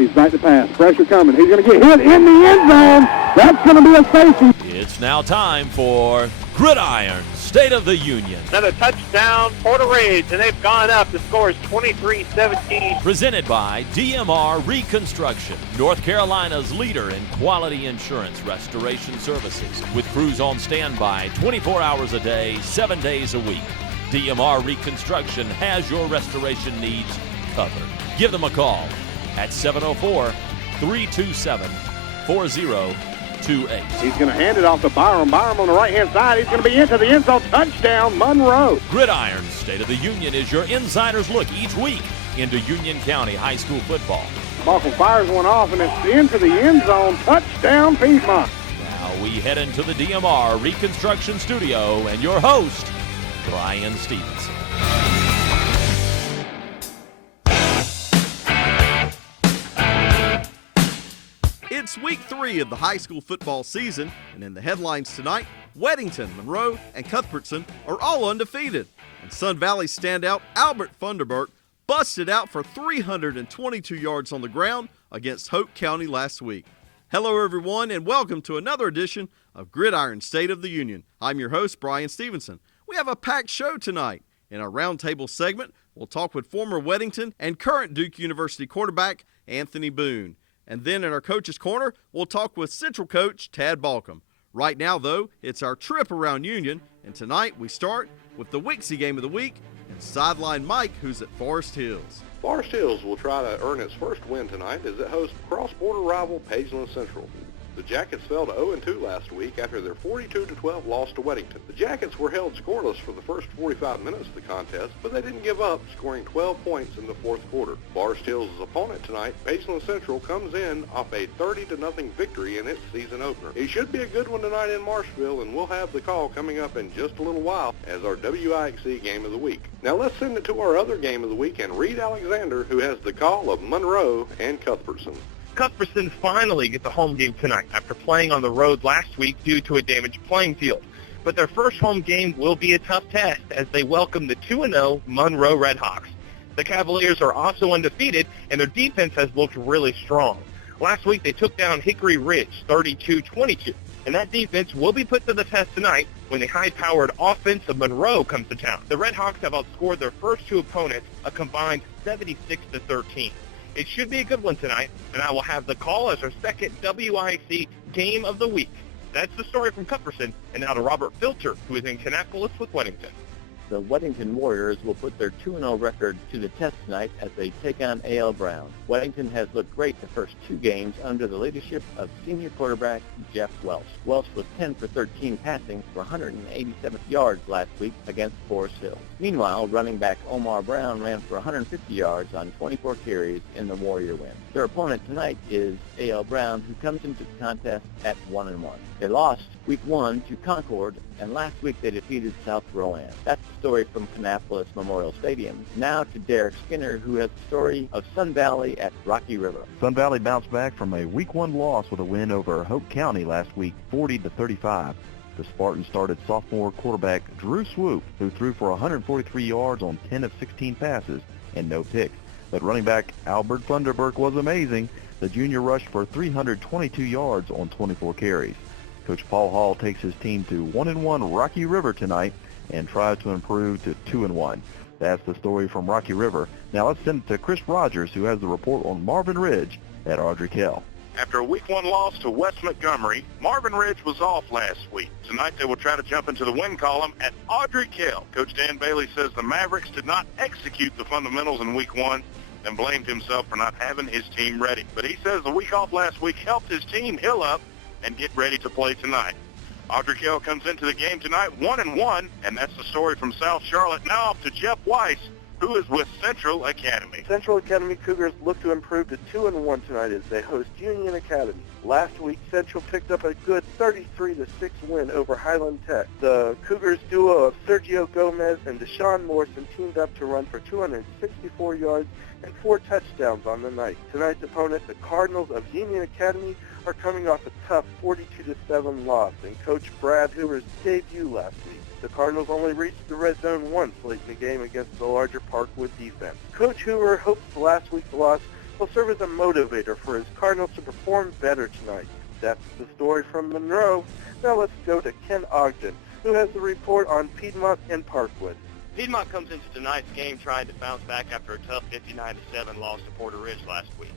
He's back to pass. Pressure coming. He's going to get hit in the end zone. That's going to be a safety. It's now time for Gridiron State of the Union. Another touchdown, Porter Ridge, and they've gone up. The score is 23-17. Presented by DMR Reconstruction, North Carolina's leader in quality insurance restoration services, with crews on standby 24 hours a day, 7 days a week. DMR Reconstruction has your restoration needs covered. Give them a call at 704-327-4028. He's going to hand it off to Byram. Byram on the right-hand side. He's going to be into the end zone. Touchdown, Monroe. Gridiron State of the Union is your insider's look each week into Union County High School football. Malcolm fires one off, and it's into the end zone. Touchdown, Piedmont. Now we head into the DMR Reconstruction Studio, and your host, Brian Stevenson. It's week 3 of the high school football season, and in the headlines tonight, Weddington, Monroe, and Cuthbertson are all undefeated. And Sun Valley standout Albert Funderburk busted out for 322 yards on the ground against Hope County last week. Hello everyone, and welcome to another edition of Gridiron State of the Union. I'm your host, Brian Stevenson. We have a packed show tonight. In our roundtable segment, we'll talk with former Weddington and current Duke University quarterback Anthony Boone. And then in our Coach's Corner, we'll talk with Central coach Tad Balcom. Right now, though, it's our trip around Union, and tonight we start with the Wixie Game of the Week and Sideline Mike, who's at Forest Hills. Forest Hills will try to earn its first win tonight as it hosts cross-border rival Pageland Central. The Jackets fell to 0-2 last week after their 42-12 loss to Weddington. The Jackets were held scoreless for the first 45 minutes of the contest, but they didn't give up, scoring 12 points in the fourth quarter. Forest Hills' opponent tonight, Pageland Central, comes in off a 30-0 victory in its season opener. It should be a good one tonight in Marshville, and we'll have the call coming up in just a little while as our WIXC Game of the Week. Now let's send it to our other Game of the Week and Reed Alexander, who has the call of Monroe and Cuthbertson. Cuthbertson finally gets a home game tonight after playing on the road last week due to a damaged playing field. But their first home game will be a tough test as they welcome the 2-0 Monroe Redhawks. The Cavaliers are also undefeated, and their defense has looked really strong. Last week they took down Hickory Ridge 32-22, and that defense will be put to the test tonight when the high-powered offense of Monroe comes to town. The Redhawks have outscored their first two opponents a combined 76-13. It should be a good one tonight, and I will have the call as our second WIC Game of the Week. That's the story from Cuthbertson, and now to Robert Filter, who is in Kannapolis with Weddington. The Weddington Warriors will put their 2-0 record to the test tonight as they take on A.L. Brown. Weddington has looked great the first two games under the leadership of senior quarterback Jeff Welch. Welch was 10 for 13 passing for 187 yards last week against Forest Hills. Meanwhile, running back Omar Brown ran for 150 yards on 24 carries in the Warrior win. Their opponent tonight is A.L. Brown, who comes into the contest at 1-1. They lost Week 1 to Concord, and last week they defeated South Rowan. That's the story from Kannapolis Memorial Stadium. Now to Derek Skinner, who has the story of Sun Valley at Rocky River. Sun Valley bounced back from a Week 1 loss with a win over Hope County last week, 40-35. The Spartans started sophomore quarterback Drew Swoop, who threw for 143 yards on 10 of 16 passes and no picks. But running back Albert Funderburk was amazing. The junior rushed for 322 yards on 24 carries. Coach Paul Hall takes his team to 1-1 Rocky River tonight and tries to improve to 2-1. That's the story from Rocky River. Now let's send it to Chris Rogers, who has the report on Marvin Ridge at Audrey Kell. After a Week 1 loss to West Montgomery, Marvin Ridge was off last week. Tonight they will try to jump into the win column at Audrey Kell. Coach Dan Bailey says the Mavericks did not execute the fundamentals in Week 1 and blamed himself for not having his team ready. But he says the week off last week helped his team heal up and get ready to play tonight. Audrey Kell comes into the game tonight 1-1, and that's the story from South Charlotte. Now off to Jeff Weiss, who is with Central Academy. Central Academy Cougars look to improve to 2-1 tonight as they host Union Academy. Last week, Central picked up a good 33-6 win over Highland Tech. The Cougars duo of Sergio Gomez and Deshaun Morrison teamed up to run for 264 yards and 4 touchdowns on the night. Tonight's opponent, the Cardinals of Union Academy, are coming off a tough 42-7 loss in Coach Brad Hoover's debut last week. The Cardinals only reached the red zone once late in the game against the larger Parkwood defense. Coach Hoover hopes last week's loss will serve as a motivator for his Cardinals to perform better tonight. That's the story from Monroe. Now let's go to Ken Ogden, who has the report on Piedmont and Parkwood. Piedmont comes into tonight's game trying to bounce back after a tough 59-7 loss to Porter Ridge last week.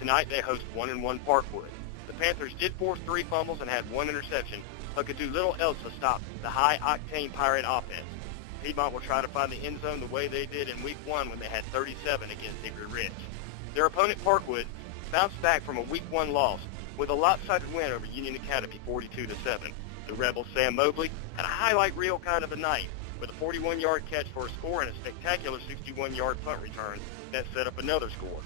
Tonight they host 1-1 Parkwood. The Panthers did force 3 fumbles and had 1 interception, but could do little else to stop the high-octane Pirate offense. Piedmont will try to find the end zone the way they did in Week 1 when they had 37 against Hickory Ridge. Their opponent Parkwood bounced back from a Week 1 loss with a lopsided win over Union Academy 42-7. The Rebels' Sam Mobley had a highlight reel kind of a night with a 41-yard catch for a score and a spectacular 61-yard punt return that set up another score.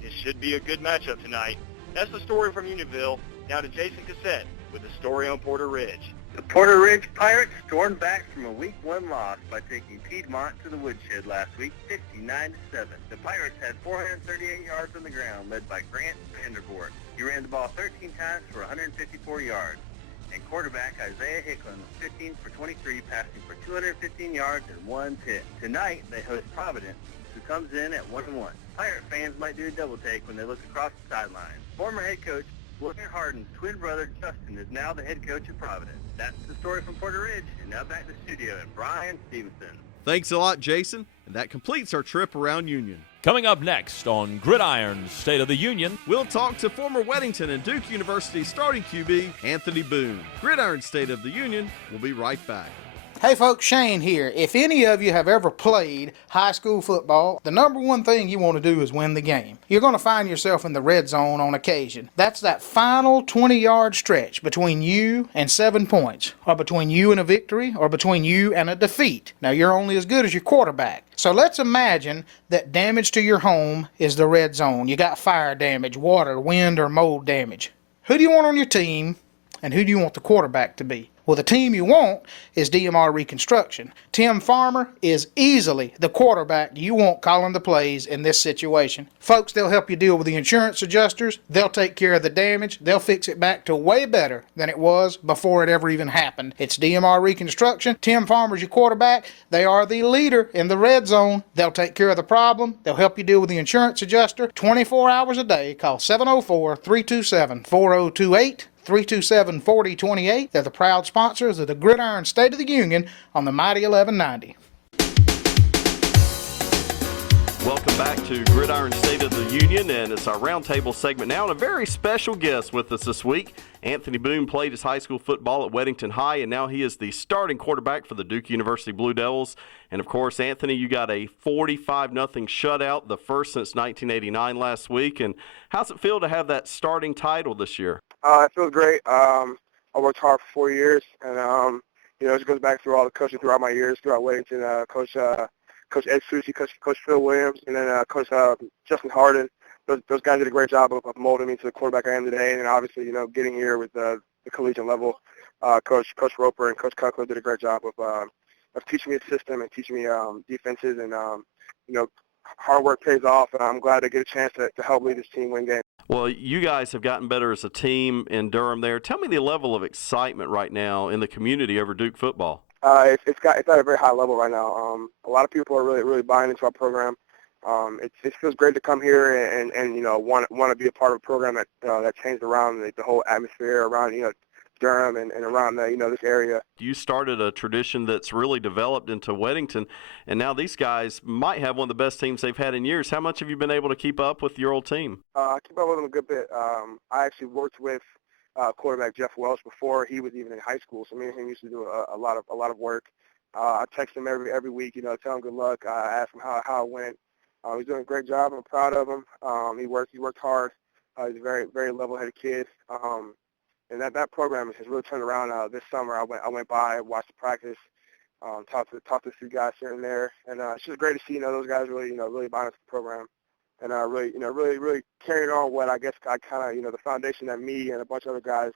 This should be a good matchup tonight. That's the story from Unionville. Now to Jason Cassett with the story on Porter Ridge. The Porter Ridge Pirates stormed back from a Week 1 loss by taking Piedmont to the woodshed last week, 59-7. The Pirates had 438 yards on the ground, led by Grant Vandervoort. He ran the ball 13 times for 154 yards. And quarterback Isaiah Hicklin was 15 for 23, passing for 215 yards and 1 pick. Tonight, they host Providence, who comes in at 1-1. Pirate fans might do a double take when they look across the sidelines. Former head coach William Harden's twin brother Justin is now the head coach of Providence. That's the story from Porter Ridge, and now back to the studio and Brian Stevenson. Thanks a lot, Jason. And that completes our trip around Union. Coming up next on Gridiron State of the Union, we'll talk to former Weddington and Duke University starting QB Anthony Boone. Gridiron State of the Union. We'll be right back. Hey folks, Shane here. If any of you have ever played high school football, the number one thing you want to do is win the game. You're going to find yourself in the red zone on occasion. That's that final 20-yard stretch between you and 7 points, or between you and a victory, or between you and a defeat. Now, you're only as good as your quarterback. So let's imagine that damage to your home is the red zone. You got fire damage, water, wind, or mold damage. Who do you want on your team, and who do you want the quarterback to be? Well, the team you want is DMR Reconstruction. Tim Farmer is easily the quarterback you want calling the plays in this situation. Folks, they'll help you deal with the insurance adjusters. They'll take care of the damage. They'll fix it back to way better than it was before it ever even happened. It's DMR Reconstruction. Tim Farmer's your quarterback. They are the leader in the red zone. They'll take care of the problem. They'll help you deal with the insurance adjuster 24 hours a day. Call 704-327-4028. 327-4028. They're the proud sponsors of the Gridiron State of the Union on the Mighty 1190. Welcome back to Gridiron State of the Union, and it's our roundtable segment now, and a very special guest with us this week. Anthony Boone played his high school football at Weddington High, and now he is the starting quarterback for the Duke University Blue Devils. And, of course, Anthony, you got a 45-0 shutout, the first since 1989 last week. And how's it feel to have that starting title this year? It feels great. I worked hard for 4 years, and, it just goes back through all the coaching throughout my years, throughout Weddington, Coach Ed Susi, Coach Phil Williams, and then Coach Justin Harden. Those guys did a great job of molding me to the quarterback I am today. And then obviously, getting here with the collegiate level, Coach Roper and Coach Cuckler did a great job of teaching me a system and teaching me defenses. And, hard work pays off, and I'm glad to get a chance to help lead this team win games. Well, you guys have gotten better as a team in Durham there. Tell me the level of excitement right now in the community over Duke football. It's at a very high level right now. A lot of people are really buying into our program. It feels great to come here and want to be a part of a program that changed around the whole atmosphere around Durham and around this area. You started a tradition that's really developed into Weddington, and now these guys might have one of the best teams they've had in years. How much have you been able to keep up with your old team? I keep up with them a good bit. I actually worked with quarterback Jeff Welsh before he was even in high school, so me and him used to do a lot of work. I text him every week, tell him good luck. I ask him how it went. He's doing a great job. I'm proud of him. He worked hard. He's a very level-headed kid. And that program has really turned around this summer. I went by, watched the practice, talked to a few guys here and there, and it's just great to see those guys really buying into the program, and really carrying on what I guess I kind of the foundation that me and a bunch of other guys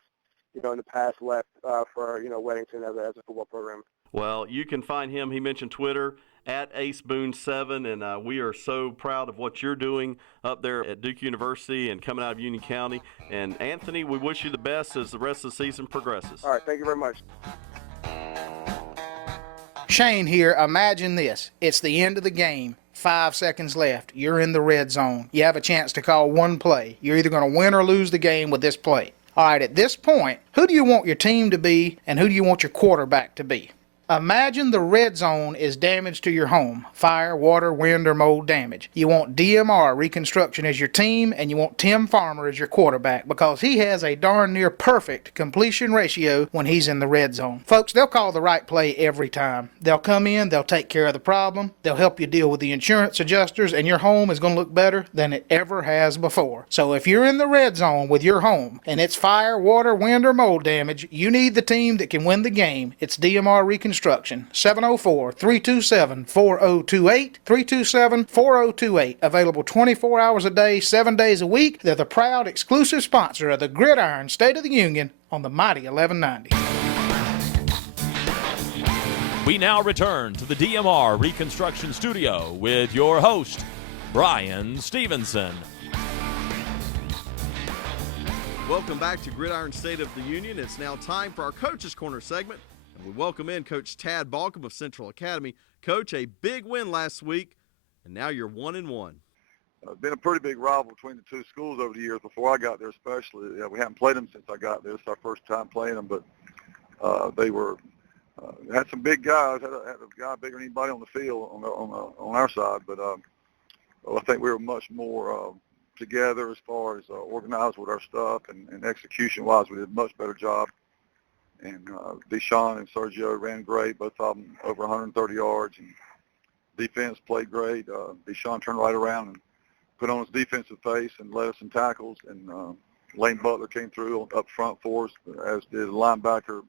in the past left for Weddington as a football program. Well, you can find him. He mentioned Twitter at AceBoone7, and we are so proud of what you're doing up there at Duke University and coming out of Union County. And Anthony, we wish you the best as the rest of the season progresses. All right, thank you very much. Shane here. Imagine this. It's the end of the game. 5 seconds left. You're in the red zone. You have a chance to call one play. You're either going to win or lose the game with this play. All right, at this point, who do you want your team to be and who do you want your quarterback to be? Imagine the red zone is damage to your home. Fire, water, wind, or mold damage. You want DMR Reconstruction as your team, and you want Tim Farmer as your quarterback because he has a darn near perfect completion ratio when he's in the red zone. Folks, they'll call the right play every time. They'll come in, they'll take care of the problem, they'll help you deal with the insurance adjusters, and your home is going to look better than it ever has before. So if you're in the red zone with your home, and it's fire, water, wind, or mold damage, you need the team that can win the game. It's DMR Reconstruction. 704-327-4028, 327-4028. Available 24 hours a day, 7 days a week. They're the proud exclusive sponsor of the Gridiron State of the Union on the mighty 1190. We now return to the DMR Reconstruction Studio with your host, Brian Stevenson. Welcome back to Gridiron State of the Union. It's now time for our Coach's Corner segment. We welcome in Coach Tad Balcom of Central Academy. Coach, a big win last week, and now you're 1-1. It's been a pretty big rivalry between the two schools over the years before I got there especially. We haven't played them since I got there. It's our first time playing them, but they had some big guys. Had a guy bigger than anybody on the field on our side, but I think we were much more together as far as organized with our stuff and execution-wise. We did a much better job. And Deshaun and Sergio ran great, both of them over 130 yards. And defense played great. Deshaun turned right around and put on his defensive face and led us in tackles. And Lane Butler came through up front for us, as did the linebacker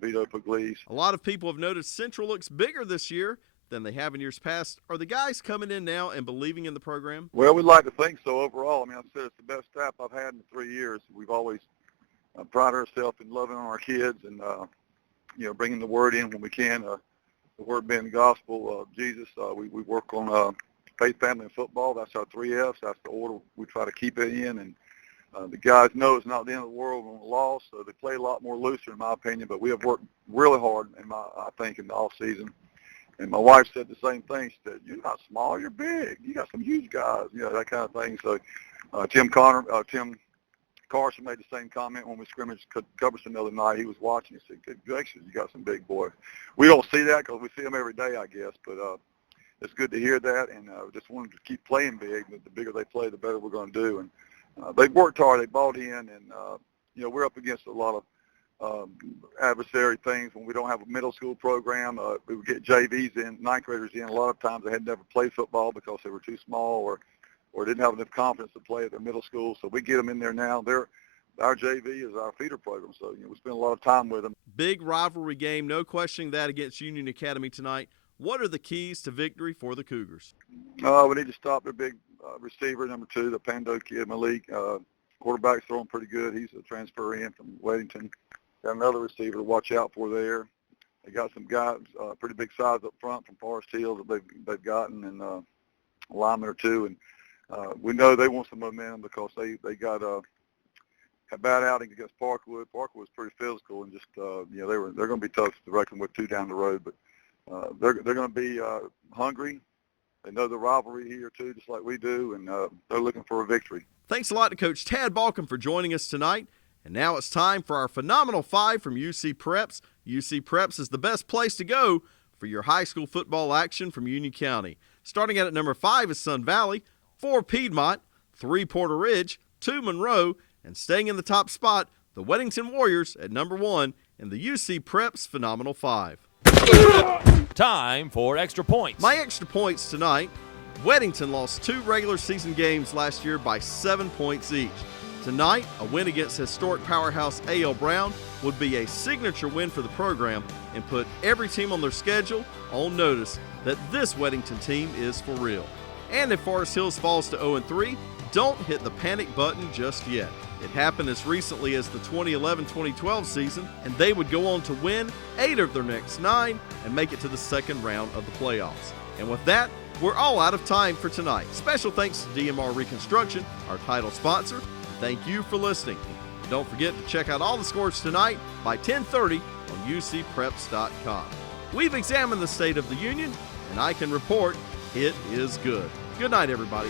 Vito Pugliese. A lot of people have noticed Central looks bigger this year than they have in years past. Are the guys coming in now and believing in the program? Well, we'd like to think so overall. I mean, I've said it's the best staff I've had in 3 years. We've always pride ourselves in loving on our kids and, bringing the word in when we can. The word being the gospel of Jesus. We work on faith, family, and football. That's our 3 Fs. That's the order we try to keep it in. And the guys know it's not the end of the world when we lost, so they play a lot more looser, in my opinion. But we have worked really hard, I think, in the off season. And my wife said the same thing. She said, "You're not small, you're big. You got some huge guys," that kind of thing. So Tim Carson made the same comment when we scrimmaged Cumberson the other night. He was watching. He said, "Good gracious, you got some big boys." We don't see that because we see them every day, I guess. But it's good to hear that, and just wanted to keep playing big. The bigger they play, the better we're going to do. And they've worked hard. They bought in, and we're up against a lot of adversary things when we don't have a middle school program. We would get JVs in, ninth graders in. A lot of times they had never played football because they were too small or didn't have enough confidence to play at their middle school. So we get them in there now. Our JV is our feeder program, so we spend a lot of time with them. Big rivalry game, no questioning that, against Union Academy tonight. What are the keys to victory for the Cougars? We need to stop their big receiver, number 2, the Pando kid, Malik. Quarterback's throwing pretty good. He's a transfer in from Weddington. Got another receiver to watch out for there. They got some guys, pretty big size up front from Forest Hill that they've gotten, and a lineman or 2. And we know they want some momentum because they got a bad outing against Parkwood. Parkwood was pretty physical and just they're going to be tough to reckon with 2 down the road, but they're going to be hungry. They know the rivalry here too, just like we do, and they're looking for a victory. Thanks a lot to Coach Tad Balcom for joining us tonight. And now it's time for our Phenomenal 5 from UC Preps. UC Preps is the best place to go for your high school football action from Union County. Starting at number 5 is Sun Valley, 4 Piedmont, 3 Porter Ridge, 2 Monroe, and staying in the top spot, the Weddington Warriors at number 1 in the UC Preps Phenomenal 5. Time for Extra Points. My extra points tonight, Weddington lost 2 regular season games last year by 7 points each. Tonight, a win against historic powerhouse A.L. Brown would be a signature win for the program and put every team on their schedule on notice that this Weddington team is for real. And if Forest Hills falls to 0-3, don't hit the panic button just yet. It happened as recently as the 2011-2012 season, and they would go on to win 8 of their next 9 and make it to the second round of the playoffs. And with that, we're all out of time for tonight. Special thanks to DMR Reconstruction, our title sponsor. Thank you for listening. Don't forget to check out all the scores tonight by 10:30 on UCPreps.com. We've examined the State of the Union, and I can report It is good. Good night, everybody.